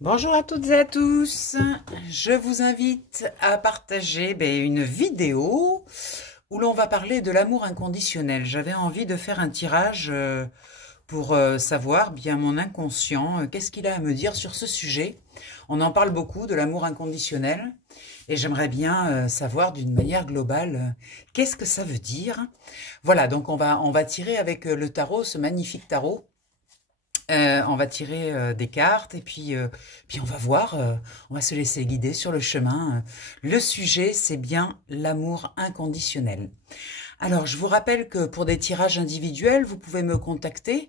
Bonjour à toutes et à tous, je vous invite à partager une vidéo où l'on va parler de l'amour inconditionnel. J'avais envie de faire un tirage pour savoir bien mon inconscient, qu'est-ce qu'il a à me dire sur ce sujet. On en parle beaucoup de l'amour inconditionnel et j'aimerais bien savoir d'une manière globale qu'est-ce que ça veut dire. Voilà, donc on va tirer avec le tarot, ce magnifique tarot. On va tirer des cartes et puis on va voir, on va se laisser guider sur le chemin. Le sujet, c'est bien l'amour inconditionnel. Alors, je vous rappelle que pour des tirages individuels, vous pouvez me contacter.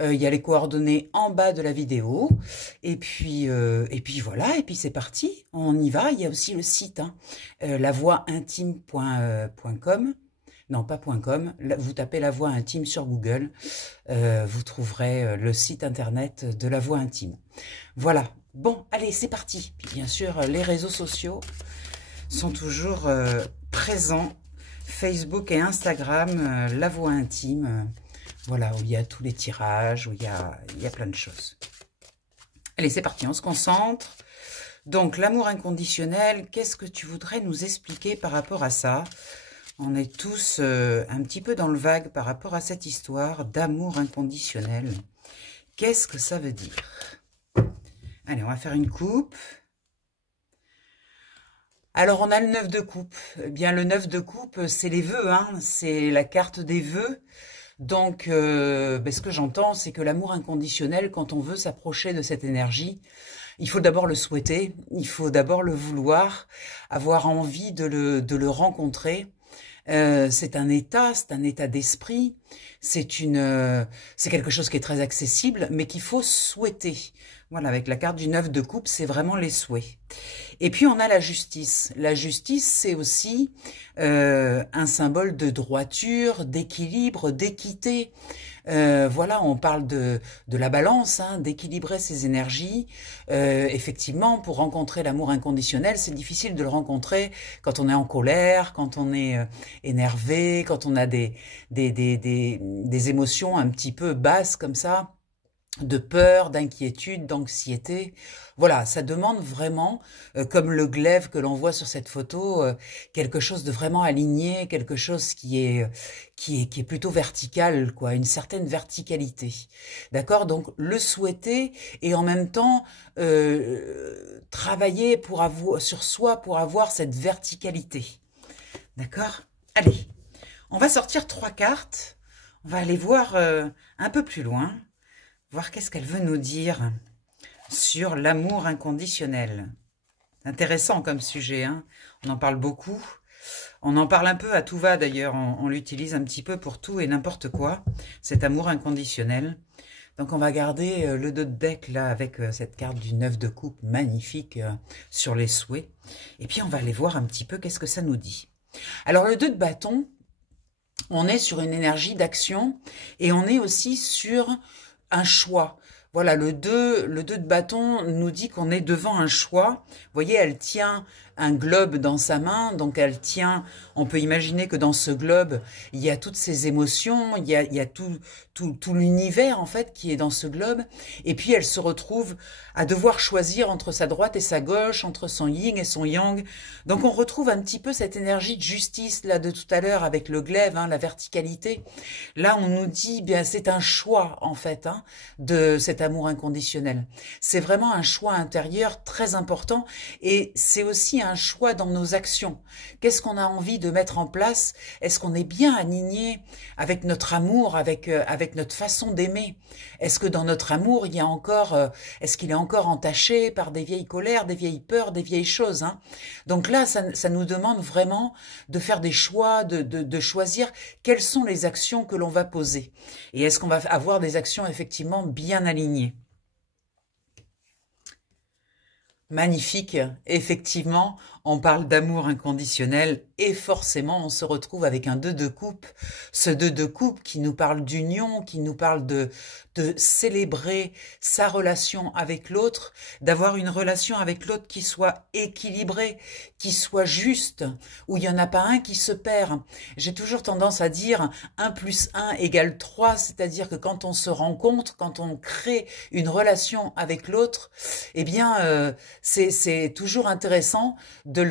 Il y a les coordonnées en bas de la vidéo. Et puis voilà, et puis c'est parti, on y va. Il y a aussi le site, lavoixintime.com. Non, pas .com, vous tapez La Voix Intime sur Google, vous trouverez le site internet de La Voix Intime. Voilà, bon, allez, c'est parti. Puis bien sûr, les réseaux sociaux sont toujours présents, Facebook et Instagram, La Voix Intime, voilà, où il y a tous les tirages, où il y a plein de choses. Allez, c'est parti, on se concentre. Donc, l'amour inconditionnel, qu'est-ce que tu voudrais nous expliquer par rapport à ça ? On est tous un petit peu dans le vague par rapport à cette histoire d'amour inconditionnel. Qu'est-ce que ça veut dire? Allez, on va faire une coupe. Alors, on a le 9 de coupe. Eh bien, le 9 de coupe, c'est les vœux, c'est la carte des vœux. Donc, ce que j'entends, c'est que l'amour inconditionnel, quand on veut s'approcher de cette énergie, il faut d'abord le souhaiter, il faut d'abord le vouloir, avoir envie de le rencontrer. C'est un état d'esprit, c'est quelque chose qui est très accessible, mais qu'il faut souhaiter. Voilà, avec la carte du 9 de coupe, c'est vraiment les souhaits. Et puis on a la justice. La justice, c'est aussi un symbole de droiture, d'équilibre, d'équité. Voilà, on parle de la balance, d'équilibrer ses énergies. Effectivement, pour rencontrer l'amour inconditionnel, c'est difficile de le rencontrer quand on est en colère, quand on est énervé, quand on a des émotions un petit peu basses comme ça, de peur, d'inquiétude, d'anxiété. Voilà, ça demande vraiment, comme le glaive que l'on voit sur cette photo, quelque chose de vraiment aligné, quelque chose qui est plutôt vertical, quoi, une certaine verticalité. D'accord? Donc le souhaiter et en même temps travailler sur soi pour avoir cette verticalité. D'accord? Allez, on va sortir 3 cartes. On va aller voir un peu plus loin. Voir qu'est-ce qu'elle veut nous dire sur l'amour inconditionnel. Intéressant comme sujet, on en parle beaucoup. On en parle un peu à tout va d'ailleurs, on l'utilise un petit peu pour tout et n'importe quoi, cet amour inconditionnel. Donc on va garder le dos de deck là avec cette carte du 9 de coupe magnifique sur les souhaits. Et puis on va aller voir un petit peu qu'est-ce que ça nous dit. Alors le 2 de bâton, on est sur une énergie d'action et on est aussi sur un choix. Voilà, le 2 de bâton nous dit qu'on est devant un choix. Vous voyez, elle tient un globe dans sa main, donc elle tient, on peut imaginer que dans ce globe, il y a toutes ces émotions, il y a tout l'univers en fait qui est dans ce globe, et puis elle se retrouve à devoir choisir entre sa droite et sa gauche, entre son yin et son yang. Donc on retrouve un petit peu cette énergie de justice là de tout à l'heure avec le glaive, la verticalité. Là on nous dit, bien c'est un choix en fait de cet amour inconditionnel. C'est vraiment un choix intérieur très important et c'est aussi un choix dans nos actions. Qu'est-ce qu'on a envie de mettre en place? Est-ce qu'on est bien aligné avec notre amour, avec notre façon d'aimer? Est-ce que dans notre amour, il y a encore, est-ce qu'il est encore entaché par des vieilles colères, des vieilles peurs, des vieilles choses, Donc là, ça nous demande vraiment de faire des choix, de choisir quelles sont les actions que l'on va poser. Et est-ce qu'on va avoir des actions effectivement bien alignées? Magnifique, effectivement, on parle d'amour inconditionnel et forcément on se retrouve avec un 2 de coupe, ce 2 de coupe qui nous parle d'union, qui nous parle de célébrer sa relation avec l'autre, d'avoir une relation avec l'autre qui soit équilibrée, qui soit juste, où il n'y en a pas un qui se perd. J'ai toujours tendance à dire 1 plus 1 égale 3, c'est-à-dire que quand on se rencontre, quand on crée une relation avec l'autre, eh bien c'est toujours intéressant de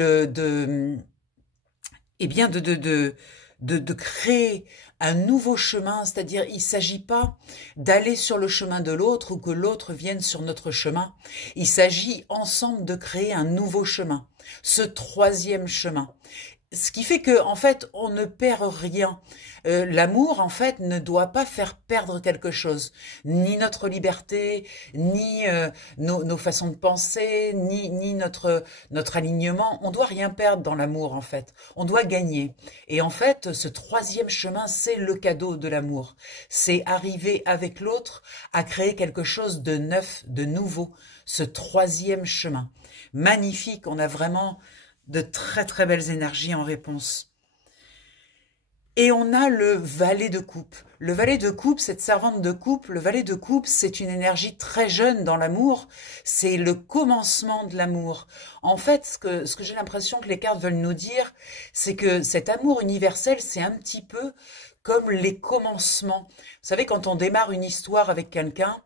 créer un nouveau chemin, c'est-à-dire il ne s'agit pas d'aller sur le chemin de l'autre ou que l'autre vienne sur notre chemin. Il s'agit ensemble de créer un nouveau chemin, ce troisième chemin. Ce qui fait que, en fait, on ne perd rien. L'amour, en fait, ne doit pas faire perdre quelque chose. Ni notre liberté, ni nos façons de penser, ni notre alignement. On doit rien perdre dans l'amour, en fait. On doit gagner. Et en fait, ce troisième chemin, c'est le cadeau de l'amour. C'est arriver avec l'autre à créer quelque chose de neuf, de nouveau. Ce troisième chemin. Magnifique, on a vraiment de très très belles énergies en réponse. Et on a le valet de coupe. Le valet de coupe, cette servante de coupe, le valet de coupe, c'est une énergie très jeune dans l'amour. C'est le commencement de l'amour. En fait, ce que j'ai l'impression que les cartes veulent nous dire, c'est que cet amour universel, c'est un petit peu comme les commencements. Vous savez, quand on démarre une histoire avec quelqu'un,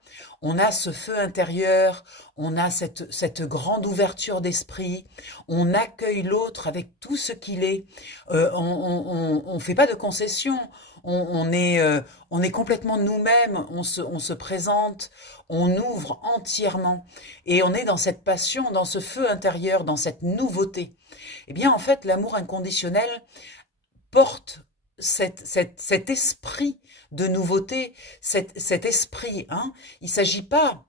on a ce feu intérieur, on a cette grande ouverture d'esprit, on accueille l'autre avec tout ce qu'il est, on fait pas de concessions, on est complètement nous-mêmes, on se présente, on ouvre entièrement, et on est dans cette passion, dans ce feu intérieur, dans cette nouveauté. Eh bien, en fait, l'amour inconditionnel porte cet esprit de nouveauté, cet esprit, hein. Il ne s'agit pas,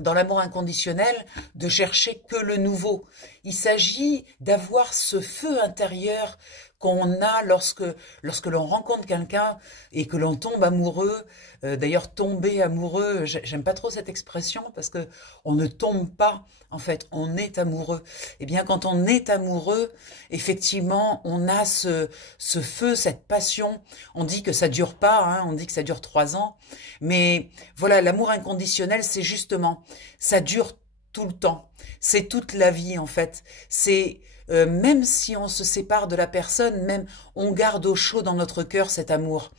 dans l'amour inconditionnel, de chercher que le nouveau. Il s'agit d'avoir ce feu intérieur qu'on a lorsque l'on rencontre quelqu'un et que l'on tombe amoureux. D'ailleurs, tomber amoureux, j'aime pas trop cette expression parce que on ne tombe pas, en fait, on est amoureux. Eh bien, quand on est amoureux, effectivement, on a ce feu, cette passion. On dit que ça dure pas, hein, on dit que ça dure 3 ans. Mais voilà, l'amour inconditionnel, c'est justement, ça dure tout le temps. C'est toute la vie, en fait. C'est même si on se sépare de la personne, même on garde au chaud dans notre cœur cet amour,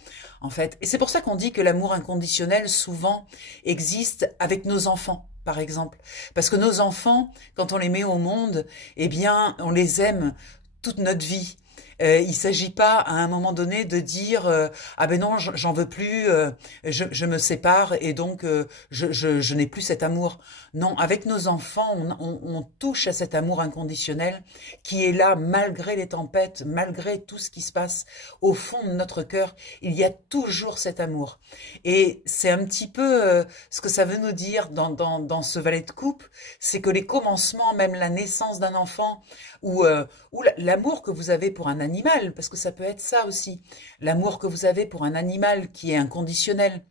en fait. Et c'est pour ça qu'on dit que l'amour inconditionnel, souvent, existe avec nos enfants, par exemple. Parce que nos enfants, quand on les met au monde, eh bien, on les aime toute notre vie. Il s'agit pas à un moment donné de dire ah ben non, j'en veux plus, je me sépare et donc je n'ai plus cet amour. Non, avec nos enfants, on touche à cet amour inconditionnel qui est là malgré les tempêtes, malgré tout ce qui se passe au fond de notre cœur. Il y a toujours cet amour. Et c'est un petit peu ce que ça veut nous dire dans ce valet de coupe, c'est que les commencements, même la naissance d'un enfant ou l'amour que vous avez pour un animal, parce que ça peut être ça aussi, l'amour que vous avez pour un animal qui est inconditionnel.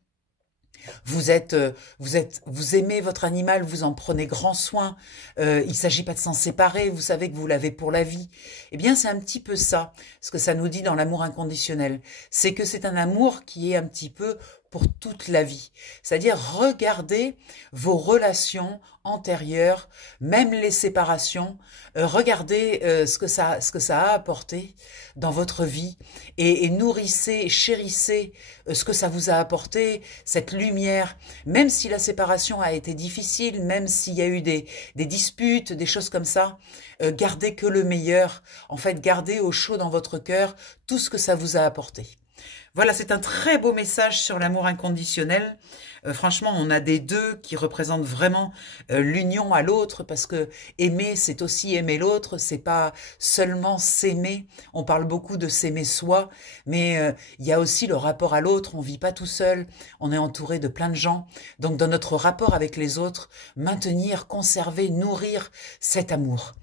Vous aimez votre animal, vous en prenez grand soin, il s'agit pas de s'en séparer, vous savez que vous l'avez pour la vie. Eh bien, c'est un petit peu ça, ce que ça nous dit dans l'amour inconditionnel. C'est que c'est un amour qui est un petit peu pour toute la vie. C'est-à-dire, regardez vos relations antérieures, même les séparations, regardez ce que ça a apporté dans votre vie et nourrissez, chérissez ce que ça vous a apporté, cette lumière, même si la séparation a été difficile, même s'il y a eu des disputes, des choses comme ça, gardez que le meilleur, en fait, gardez au chaud dans votre cœur tout ce que ça vous a apporté. Voilà, c'est un très beau message sur l'amour inconditionnel. Franchement, on a des deux qui représentent vraiment l'union à l'autre, parce que aimer, c'est aussi aimer l'autre, c'est pas seulement s'aimer. On parle beaucoup de s'aimer soi, mais il y a aussi le rapport à l'autre. On vit pas tout seul, on est entouré de plein de gens. Donc, dans notre rapport avec les autres, maintenir, conserver, nourrir cet amour.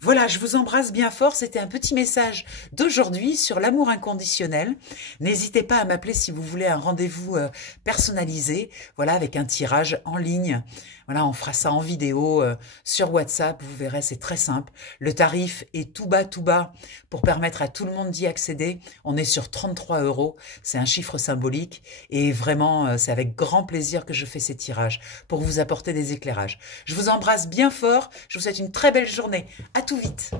Voilà, je vous embrasse bien fort. C'était un petit message d'aujourd'hui sur l'amour inconditionnel. N'hésitez pas à m'appeler si vous voulez un rendez-vous personnalisé, voilà, avec un tirage en ligne. Voilà, on fera ça en vidéo sur WhatsApp, vous verrez, c'est très simple. Le tarif est tout bas pour permettre à tout le monde d'y accéder. On est sur 33 €, c'est un chiffre symbolique et vraiment, c'est avec grand plaisir que je fais ces tirages pour vous apporter des éclairages. Je vous embrasse bien fort, je vous souhaite une très belle journée. À tout vite.